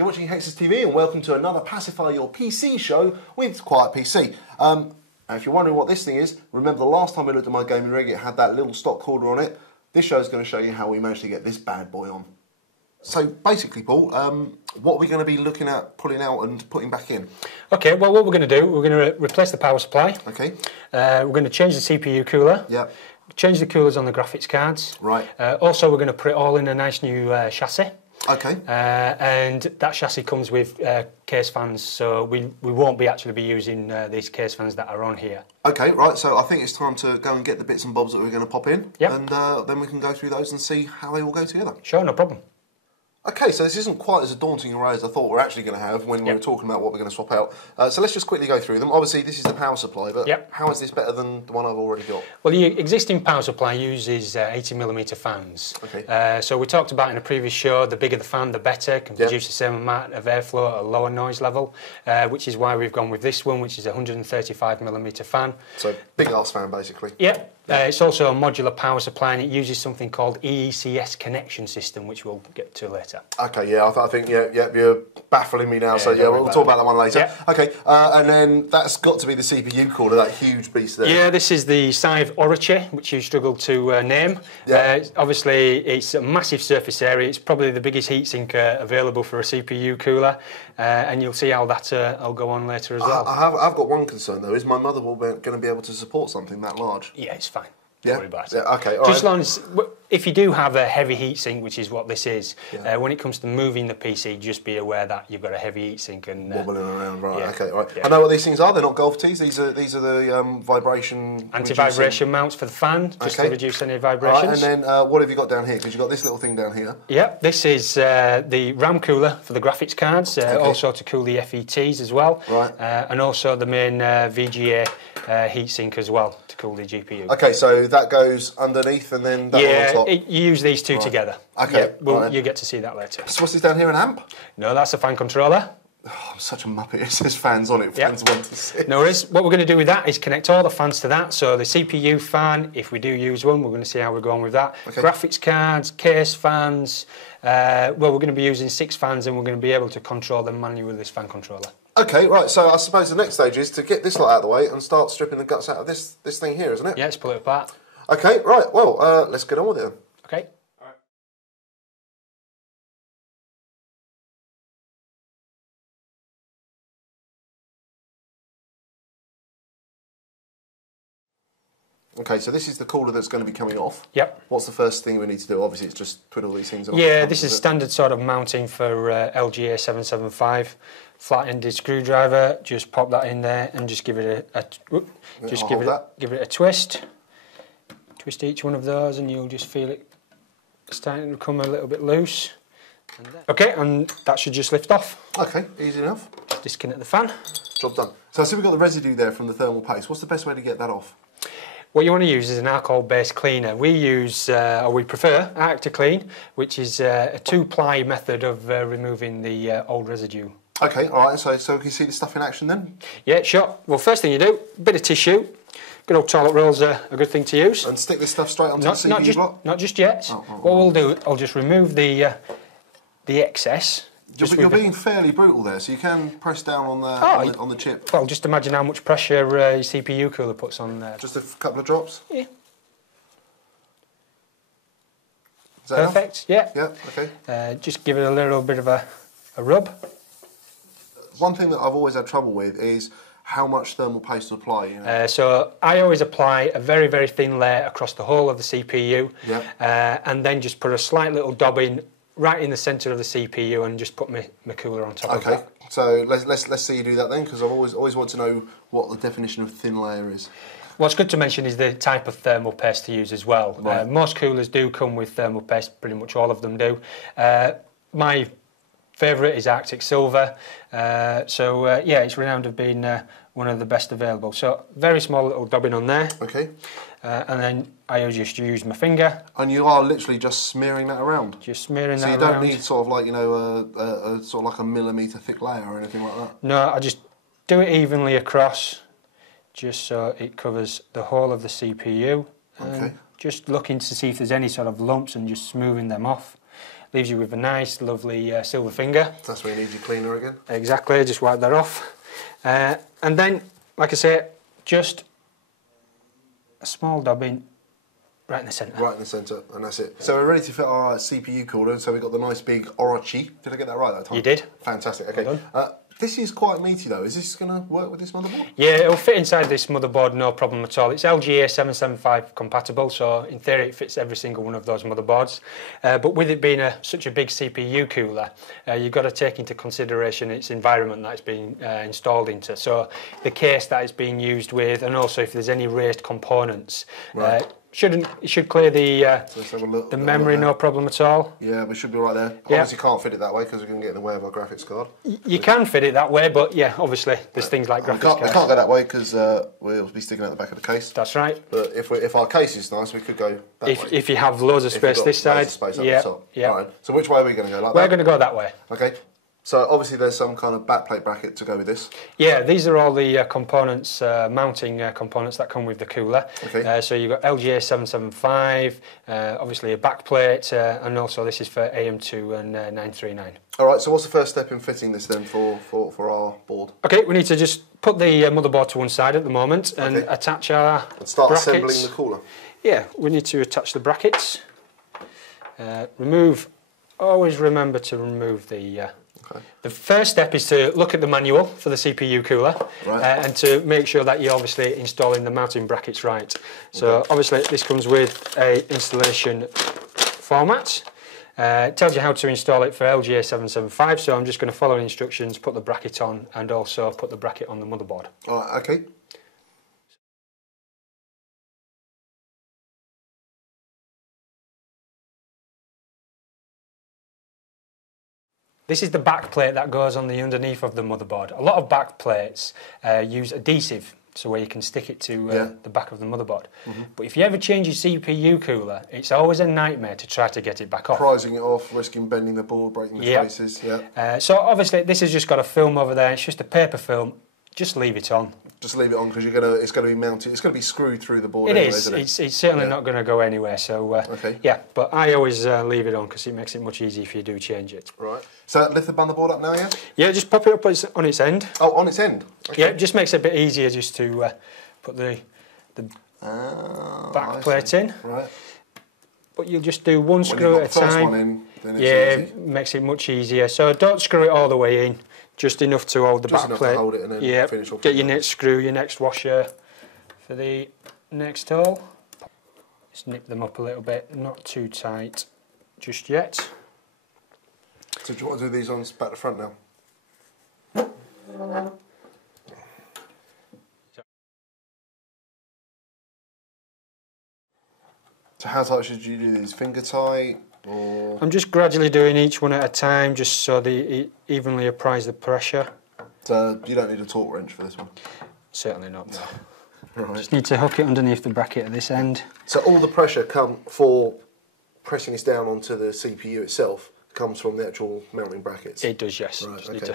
You're watching Hexus TV and welcome to another Pacify Your PC show with Quiet PC. Now if you're wondering what this thing is, remember the last time we looked at my gaming rig, it had that little stock corder on it. This show is going to show you how we managed to get this bad boy on. So basically, Paul, what are we going to be looking at pulling out and putting back in? Okay, well what we're going to do, we're going to replace the power supply. Okay. We're going to change the CPU cooler. Yeah. Change the coolers on the graphics cards. Right. Also we're going to put it all in a nice new chassis. Okay. And that chassis comes with case fans, so we won't be actually be using these case fans that are on here. Okay, right, so I think it's time to go and get the bits and bobs that we're going to pop in. Yep. And then we can go through those and see how they all go together. Sure, no problem. Okay, so this isn't quite as a daunting array as I thought we're actually going to have when we were talking about what we're going to swap out. So let's just quickly go through them. Obviously, this is the power supply, but how is this better than the one I've already got? Well, the existing power supply uses 80mm fans. Okay. So we talked about in a previous show, the bigger the fan, the better. It can produce the same amount of airflow at a lower noise level, which is why we've gone with this one, which is a 135mm fan. So big ass fan, basically. Yeah. It's also a modular power supply, and it uses something called EECS connection system, which we'll get to later. Okay, yeah, I think you're baffling me now, so we'll talk about that one later. Yeah. Okay, and then that's got to be the CPU cooler, that huge beast there. Yeah, this is the Scythe Orochi, which you struggled to name. Yeah. Obviously, it's a massive surface area. It's probably the biggest heatsink available for a CPU cooler, and you'll see how that will go on later as well. I've got one concern though: is my motherboard going to be able to support something that large? Yeah, it's fine. Yeah. Don't worry about it. Yeah. Okay. All Just as right. long as, if you do have a heavy heatsink, which is what this is, when it comes to moving the PC, just be aware that you've got a heavy heatsink and wobbling around. Right. Yeah. Okay. Right. Yeah. I know what these things are. They're not golf tees. These are the vibration anti-vibration mounts for the fan, just to reduce any vibrations. Right, and then what have you got down here? Because you've got this little thing down here. Yeah, this is the RAM cooler for the graphics cards, also to cool the FETs as well. Right. And also the main VGA heatsink as well to cool the GPU. Okay, so that goes underneath and then that one on top. You use these two together. Okay. You get to see that later. So what's this down here, an amp? No, that's a fan controller. Oh, I'm such a muppet. It says fans on it, fans 1 to 6. No worries. What we're going to do with that is connect all the fans to that. So the CPU fan, if we do use one, we're going to see how we're going with that. Okay. Graphics cards, case fans. Well, we're going to be using 6 fans and we're going to be able to control them manually with this fan controller. Okay, right, so I suppose the next stage is to get this lot out of the way and start stripping the guts out of this thing here, isn't it? Yeah, let's pull it apart. Okay, right, well, let's get on with it then. Okay. Okay, so this is the cooler that's going to be coming off. Yep. What's the first thing we need to do? Obviously, it's just twiddle these things off. Yeah, this is standard sort of mounting for LGA 775. Flat-ended screwdriver. Just pop that in there and just give it give it a twist. Twist each one of those, and you'll just feel it starting to come a little bit loose. Okay, and that should just lift off. Okay, easy enough. Just disconnect the fan. Job done. So I see we've got the residue there from the thermal paste. What's the best way to get that off? What you want to use is an alcohol-based cleaner. We use, or we prefer, ActiClean, which is a 2-ply method of removing the old residue. Okay, all right, so can you see the stuff in action then? Yeah, sure. Well, first thing you do, a bit of tissue. Good old toilet rolls are a good thing to use. And stick this stuff straight onto the CPU block? Not just yet. What we'll do, I'll just remove the excess. You're being fairly brutal there, so you can press down on the chip. Well, just imagine how much pressure your CPU cooler puts on there. Just a couple of drops? Yeah. Is that perfect, enough? yeah. Yeah, okay. Just give it a little bit of a rub. One thing that I've always had trouble with is how much thermal paste to apply. You know? So I always apply a very, very thin layer across the whole of the CPU, and then just put a slight little dab in right in the centre of the CPU and just put my cooler on top of that. Okay, so let's see you do that then, because I've always want to know what the definition of thin layer is. What's good to mention is the type of thermal paste to use as well. Right. Most coolers do come with thermal paste, pretty much all of them do. My favourite is Arctic Silver, yeah, it's renowned of being one of the best available. So very small little dabbing on there. Okay. And then I just use my finger. And you are literally just smearing that around? Just smearing that around. So you don't need sort of like, you know, a sort of like a millimetre thick layer or anything like that? No, I just do it evenly across, just so it covers the whole of the CPU. Okay. Just looking to see if there's any sort of lumps and just smoothing them off. leaves you with a nice, lovely silver finger. That's where you need your cleaner again. Exactly, just wipe that off. And then, like I say, just a small dobbing right in the centre. Right in the centre, and that's it. So we're ready to fit our CPU cooler, so we've got the nice big Orochi. Did I get that right that time? You did. Fantastic, okay. Well this is quite meaty though. Is this going to work with this motherboard? Yeah, it'll fit inside this motherboard, no problem at all. It's LGA 775 compatible, so in theory it fits every single one of those motherboards. But with it being such a big CPU cooler, you've got to take into consideration its environment that it's been installed into. So the case that it's being used with, and also if there's any raised components. Right. It should clear the memory, no problem at all. Yeah, we should be right there. Yeah. Obviously can't fit it that way because we're going to get in the way of our graphics card. You can fit it that way, but yeah, obviously there's things like graphics cards. We can't go that way because we'll be sticking out the back of the case. That's right. But if our case is nice, we could go that way. If you have loads of space this side. Space up the top. Yeah. Right. So which way are we going to go? Like We're going to go that way. Okay. So obviously there's some kind of backplate bracket to go with this. Yeah, these are all the components, mounting components that come with the cooler. Okay. So you've got LGA 775, obviously a backplate, and also this is for AM2 and 939. All right, so what's the first step in fitting this then for our board? Okay, we need to just put the motherboard to one side at the moment and attach our and start brackets. Assembling the cooler. Yeah, we need to attach the brackets. Always remember to remove the... The first step is to look at the manual for the CPU cooler, and to make sure that you're obviously installing the mounting brackets right. So obviously this comes with a installation format. It tells you how to install it for LGA 775, so I'm just going to follow the instructions, put the bracket on, and also put the bracket on the motherboard. All right, okay. This is the back plate that goes on the underneath of the motherboard. A lot of back plates use adhesive, so where you can stick it to the back of the motherboard. But if you ever change your CPU cooler, it's always a nightmare to try to get it back off. Prizing it off, risking bending the board, breaking the faces. So obviously this has just got a film over there. It's just a paper film. Just leave it on. Just leave it on because it's going to be mounted. It's going to be screwed through the board. Isn't it? It's certainly not going to go anywhere. So yeah, but I always leave it on because it makes it much easier if you do change it. Right. So lift the motherboard up now, yeah? Yeah, just pop it up on its end. Oh, on its end. Okay. Yeah, it just makes it a bit easier just to put the back plate in. Right. But you'll just do one screw at a time. One in, then it's easy. Makes it much easier. So don't screw it all the way in. Just enough to hold the back plate. To hold it and then finish off. Get your next screw, your next washer for the next hole. Just nip them up a little bit, not too tight just yet. So do you want to do these on back to front now? So how tight should you do these? Finger tight? Or? I'm just gradually doing each one at a time, just so they evenly apprise the pressure. So you don't need a torque wrench for this one? Certainly not. No. Right. Just need to hook it underneath the bracket at this end. So all the pressure for pressing this down onto the CPU itself comes from the actual mounting brackets? It does, yes. Right, okay.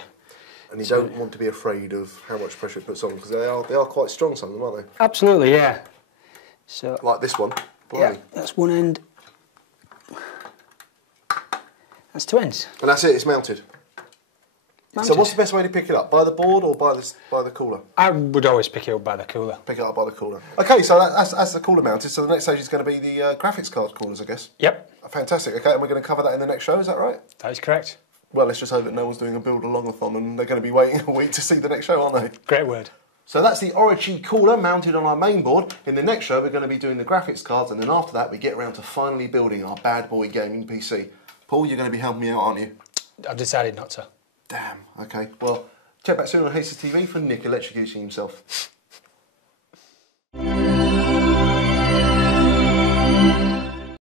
And you don't want to be afraid of how much pressure it puts on, because they are quite strong, some of them, aren't they? Absolutely, yeah. So like this one. Yeah, that's one end. That's two ends. And that's it, it's mounted. So what's the best way to pick it up? By the board or by the cooler? I would always pick it up by the cooler. Pick it up by the cooler. Okay, so that's the cooler mounted. So the next stage is going to be the graphics card coolers, I guess. Yep. Fantastic. Okay, and we're going to cover that in the next show. Is that right? That is correct. Well, let's just hope that no one's doing a build-along-a-thon and they're going to be waiting a week to see the next show, aren't they? Great word. So that's the Orochi cooler mounted on our main board. In the next show, we're going to be doing the graphics cards, and then after that, we get around to finally building our bad boy gaming PC. Paul, you're going to be helping me out, aren't you? I've decided not to. Damn. Okay. Well, check back soon on Haces TV for Nick electrocuting himself.